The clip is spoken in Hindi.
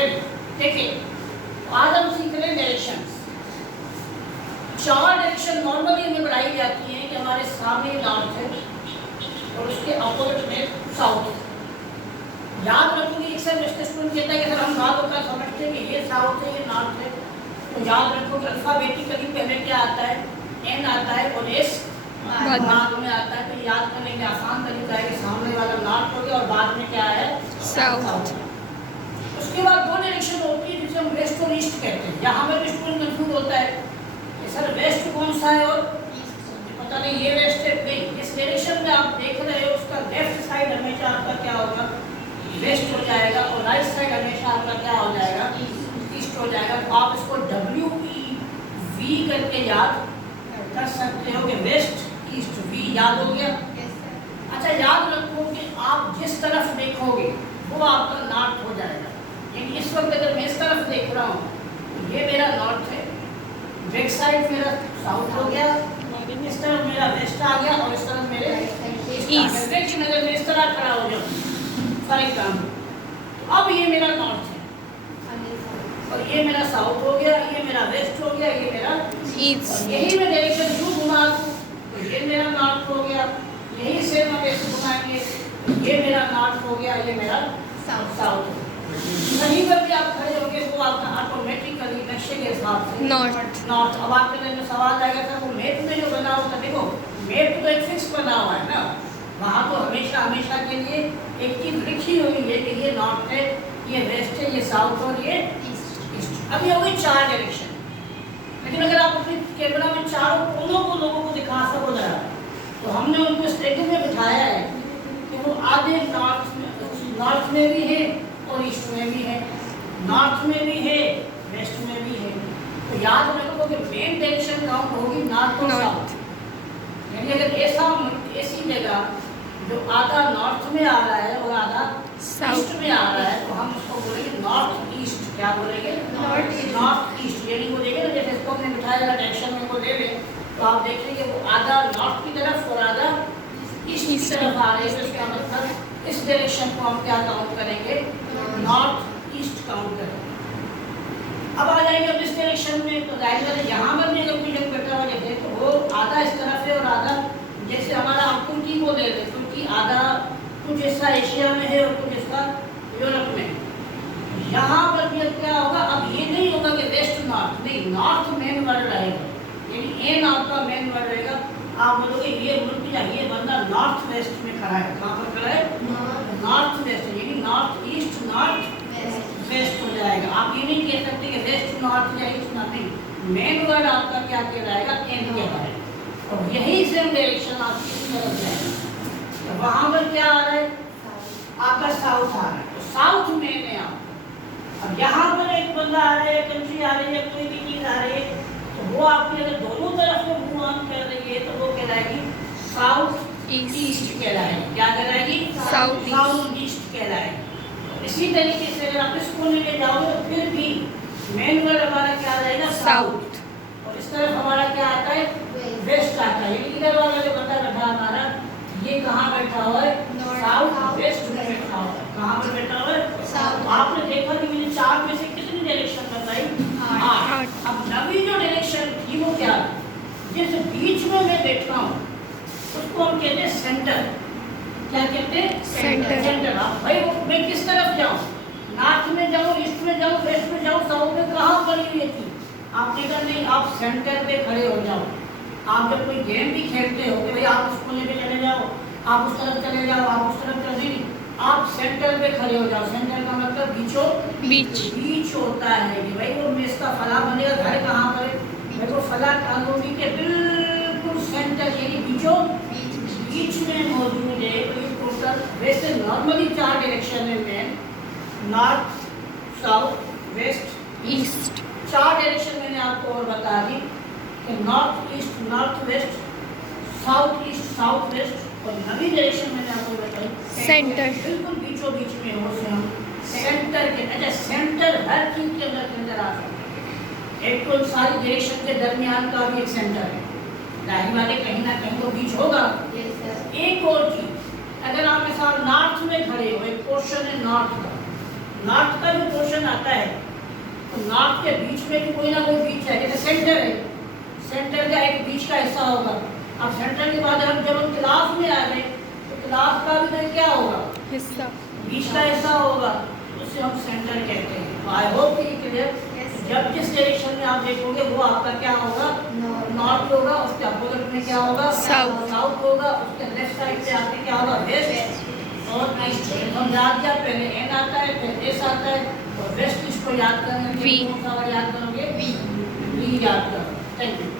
देखिए आज हम सीख रहे हैं डायरेक्शंस। 4 डायरेक्शन नॉर्मली हमें बनाई जाती हैं कि हमारे सामने नॉर्थ है और उसके अपोजिट में साउथ है। याद रखोगे अक्सर स्टूडेंट कहता है कि अगर हम बात होता समझते हैं कि ये साउथ है ये नॉर्थ है, तो याद रखो कि अल्फाबेटिकली पहले क्या आता है, एन आता है और एस बाद में आता है। तो याद करने के आसान तरीका है कि सामने वाला नॉर्थ हो गया और बाद में क्या है, साउथ। उसके बाद 2 डायरेक्शन होती है जिसे हम वेस्ट और ईस्ट कहते हैं। यहाँ पर स्टूडेंट कंफ्यूज होता है कि सर वेस्ट कौन सा है और पता नहीं ये वेस्ट है। नहीं, इस डायरेक्शन में आप देख रहे हो उसका लेफ्ट साइड हमेशा आपका क्या होगा, वेस्ट हो जाएगा और राइट साइड हमेशा आपका क्या हो जाएगा, ईस्ट हो जाएगा। तो आप इसको WEV करके याद कर सकते हो कि वेस्ट ईस्ट, वी याद हो गया। अच्छा याद रखो कि आप जिस तरफ देखोगे वो आपका नॉर्थ हो जाएगा। यानी इस वक्त अगर मैं इस तरफ देख रहा हूँ तो ये मेरा नॉर्थ है, बैक साइड मेरा साउथ हो गया, इस तरफ मेरा वेस्ट आ गया और इस तरफ मेरे ईस्ट। देखिए अगर मैं इस तरह खड़ा हो जाऊँ फॉर एग्जाम्पल, तो अब ये मेरा नॉर्थ है और ये मेरा साउथ हो गया, ये मेरा वेस्ट हो गया, ये मेरा ईस्ट। यही मैं डायरेक्शन यू घुमा दूँ तो ये मेरा नॉर्थ हो गया, यही सेम हम ऐसे घुमाएंगे, ये मेरा नॉर्थ हो गया, ये मेरा साउथ। कहीं पर भी आप खड़े होंगे वो आपका ऑटोमेटिकली नक्शे के हिसाब से नॉर्थ। अब आपके लिए सवाल आएगा सर वो मैप में जो बना होता, देखो मैप तो एक फिक्स बना हुआ है ना, वहाँ तो हमेशा के लिए एक चीज लिखी हुई है कि ये नॉर्थ है, ये वेस्ट है, ये साउथ और ये ईस्ट। अभी हो गई 4 डायरेक्शन। लेकिन अगर आप अपनी कैमरा में चारों कोनों को लोगों को दिखा सको जरा, तो हमने उनको स्टेडियम में बिठाया है कि वो आधे नॉर्थ में भी है और ईस्ट में भी है, नॉर्थ में भी है, वेस्ट में भी है। तो याद रखो कि मेन डायरेक्शन काउंट होगी नॉर्थ और साउथ। यानी अगर ऐसी जगह जो आधा नॉर्थ में आ रहा है और आधा ईस्ट में आ रहा है तो हम उसको बोलेंगे नॉर्थ ईस्ट। क्या बोलेंगे, नॉर्थ ईस्ट। यानी वो देखें ना जैसे इसको हमने बिठाया जरा डायरेक्शन में वो ले लें तो आप देखेंगे वो आधा नॉर्थ की तरफ और आधा ईस्ट की तरफ आ रही है। तो इसका मतलब इस डायरेक्शन को हम क्या काउंट करेंगे, नॉर्थ ईस्ट काउंट करेंगे। अब आ जाएंगे अब इस डायरेक्शन में, तो जाहिर है यहाँ पर भी अगर कोई जगह बैठा हुआ देखे तो वो आधा इस तरफ है और आधा, जैसे हमारा आप तुर्की को ले लें, तुर्की आधा कुछ हिस्सा एशिया में है और कुछ हिस्सा यूरोप में। यहाँ पर भी अब क्या होगा, अब ये नहीं होगा कि वेस्ट नॉर्थ, नहीं, नॉर्थ मेन वर्ड रहेगा। यानी ए नॉर्थ का मेन वर्ड रहेगा। आप बोलोगे ये मुल्क या ये बंदा नॉर्थ वेस्ट में खड़ा है, कहाँ पर खड़ा है, नॉर्थ वेस्ट, यानी नॉर्थ ईस्ट नॉर्थ वेस्ट हो जाएगा। आप ये नहीं कह सकते कि वेस्ट नॉर्थ या ईस्ट नॉर्थ, नहीं, मेन वर्ड आपका क्या कहलाएगा, एन कहलाएगा। और यही सेम डायरेक्शन आपकी इस तरफ जाएगा तो वहाँ पर क्या आ रहा है, आपका साउथ आ रहा है, तो साउथ में है आप। अब यहाँ पर एक बंदा आ रहा है, कंट्री आ रही है, कोई भी चीज आ रही है, तो वो आपकी अगर दोनों तरफ में मूव ऑन कर रही है तो वो कहलाएगी साउथ ईस्ट कहलाएगी। क्या कहलाएगी, साउथ ईस्ट कहलाएगी। इसी तरीके से अगर आप इसको लेके जाओगे तो फिर भी मेन वर्ड हमारा क्या आ जाएगा, साउथ, और इस तरफ हमारा क्या आता है, वेस्ट आता है। इधर वाला जो बंदा बैठा हमारा ये कहाँ बैठा हुआ है, साउथ वेस्ट में बैठा हुआ है। कहाँ पर बैठा हुआ है, साउथ। आपने देखा कि मैंने 4 में से कितनी डायरेक्शन बताई, 8। अब नवी जो डायरेक्शन थी वो क्या, जिस बीच में मैं बैठा हूँ उसको हम कहते हैं सेंटर। क्या कहते हैं, सेंटर। अब भाई मैं किस तरफ जाऊँ, नॉर्थ में जाऊँ, ईस्ट में जाऊँ, वेस्ट में जाऊँ, साउथ में, कहाँ पड़ी हुई थी। आपने कहा नहीं, आप सेंटर पे खड़े हो जाओ। आप जब कोई गेम भी खेलते हो कि भाई आप उस कोने पे चले जाओ, आप उस तरफ चले जाओ, आप उस तरफ चले नहीं, आप सेंटर पे खड़े हो जाओ। सेंटर का मतलब बीचों बीच होता है कि भाई वो मेस का फला बनेगा, घर कहाँ पर है, भाई वो फला कॉलोनी के बिल्कुल सेंटर, यानी बीचों बीच में मौजूद है। तो ये टोटल वैसे नॉर्मली 4 डायरेक्शन है main, north south west east. 4 direction मैंने आपको और बता दी कि north east north west, south east south west, और नवी डायरेक्शन मैंने आपको बताई सेंटर, बिल्कुल बीचों बीच में हो से हम सेंटर के। अच्छा सेंटर हर चीज के अंदर आ सकता है, एक तो सारी डायरेक्शन के दरमियान का भी एक सेंटर है, जाहिर वाले कहीं ना कहीं तो बीच होगा। एक और चीज, अगर आप मिसाल नॉर्थ में खड़े हो, एक पोर्शन है नॉर्थ का जो पोर्शन आता उसमें भी कोई ना कोई बीच है, जैसे सेंटर है, सेंटर का एक बीच का हिस्सा होगा। अब सेंटर के बाद जब हम क्लास में आ गए तो क्लास का भी तो क्या होगा, हिस्सा, बीच का हिस्सा होगा, उसे हम सेंटर कहते हैं। आई होप कि क्लियर। जब जिस डायरेक्शन में आप देखोगे वो आपका क्या होगा, नॉर्थ होगा, उसके अपोजिट में क्या होगा, साउथ होगा, उसके लेफ्ट साइड से आपके क्या होगा, वेस्ट और ईस्ट। हम याद किया, पहले एन आता है, फिर एस आता है, और वेस्ट ईस्ट को याद करने के लिए कौन सा वर्ड याद करोगे, वी याद करो। Thank you.